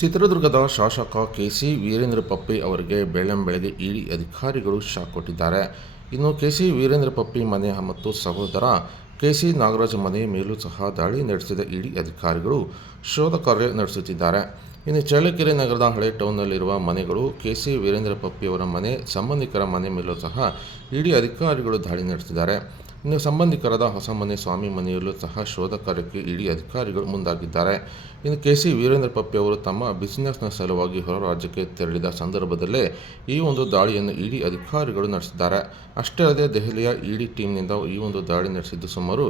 ಚಿತ್ರದುರ್ಗದ ಶಾಸಕ K C Veerendra ಪಪ್ಪಿ ಅವರಿಗೆ ಬೆಳ್ಳಂಬೆಳಗ್ಗೆ ಇಡಿ ಅಧಿಕಾರಿಗಳು ಶಾಕ್ ಕೊಟ್ಟಿದ್ದಾರೆ. ಇನ್ನು ಕೆ ಸಿ ವೀರೇಂದ್ರ ಪಪ್ಪಿ ಮನೆ ಮತ್ತು ಸಹೋದರ ಕೆ ಸಿ ನಾಗರಾಜ್ ಮನೆ ಮೇಲೂ ಸಹ ದಾಳಿ ನಡೆಸಿದ ಇಡಿ ಅಧಿಕಾರಿಗಳು ಶೋಧ ಕಾರ್ಯ ನಡೆಸುತ್ತಿದ್ದಾರೆ. ಇನ್ನು ಚಳ್ಳಕೆರೆ ನಗರದ ಹಳೆ ಟೌನ್ನಲ್ಲಿರುವ ಮನೆಗಳು ಕೆ ಸಿ ವೀರೇಂದ್ರ ಪಪ್ಪಿಯವರ ಮನೆ, ಸಂಬಂಧಿಕರ ಮನೆ ಮೇಲೂ ಸಹ ಇಡಿ ಅಧಿಕಾರಿಗಳು ದಾಳಿ ನಡೆಸಿದ್ದಾರೆ. ಇನ್ನು ಸಂಬಂಧಿಕರಾದ ಹೊಸ ಮನೆ ಸ್ವಾಮಿ ಮನೆಯಲ್ಲೂ ಸಹ ಶೋಧ ಕಾರ್ಯಕ್ಕೆ ಇಡಿ ಅಧಿಕಾರಿಗಳು ಮುಂದಾಗಿದ್ದಾರೆ. ಇನ್ನು ಕೆ ಸಿ ವೀರೇಂದ್ರ ಪಪ್ಪಿ ಅವರು ತಮ್ಮ ಬಿಸಿನೆಸ್ನ ಸಲುವಾಗಿ ಹೊರ ರಾಜ್ಯಕ್ಕೆ ತೆರಳಿದ ಸಂದರ್ಭದಲ್ಲೇ ಈ ಒಂದು ದಾಳಿಯನ್ನು ಇಡಿ ಅಧಿಕಾರಿಗಳು ನಡೆಸಿದ್ದಾರೆ. ಅಷ್ಟೇ ಅಲ್ಲದೆ ದೆಹಲಿಯ ಇಡಿ ಟೀಮ್ನಿಂದ ಈ ಒಂದು ದಾಳಿ ನಡೆಸಿದ್ದು ಸುಮಾರು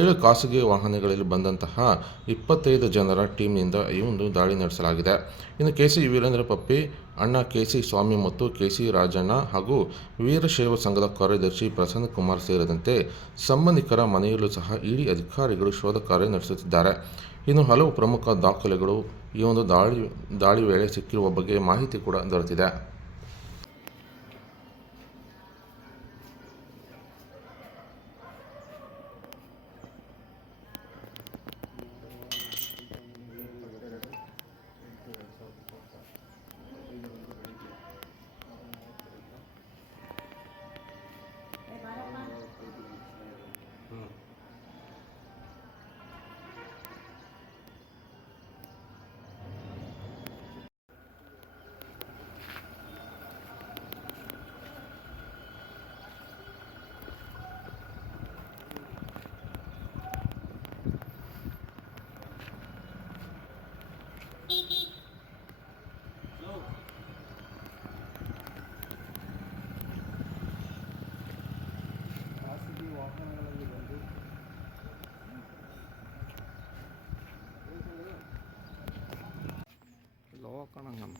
ಏಳು ಖಾಸಗಿ ವಾಹನಗಳಲ್ಲಿ ಬಂದಂತಹ ಇಪ್ಪತ್ತೈದು ಜನರ ಟೀಮ್ನಿಂದ ಈ ಒಂದು ದಾಳಿ ನಡೆಸಲಾಗಿದೆ. ಇನ್ನು ಕೆ ಸಿ ವೀರೇಂದ್ರ ಪಪ್ಪಿ, ಅಣ್ಣ ಕೆ ಸಿ ಸ್ವಾಮಿ ಮತ್ತು ಕೆ ಸಿ ರಾಜಣ್ಣ ಹಾಗೂ ವೀರಶೈವ ಸಂಘದ ಕಾರ್ಯದರ್ಶಿ ಪ್ರಸನ್ನ ಕುಮಾರ್ ಸೇರಿದಂತೆ ಸಂಬಂಧಿಕರ ಮನೆಯಲ್ಲೂ ಸಹ ಇಡಿ ಅಧಿಕಾರಿಗಳು ಶೋಧ ಕಾರ್ಯ ನಡೆಸುತ್ತಿದ್ದಾರೆ. ಇನ್ನು ಹಲವು ಪ್ರಮುಖ ದಾಖಲೆಗಳು ಈ ಒಂದು ದಾಳಿ ದಾಳಿ ವೇಳೆ ಸಿಕ್ಕಿರುವ ಬಗ್ಗೆ ಮಾಹಿತಿ ಕೂಡ ದೊರೆತಿದೆ. わからんがな。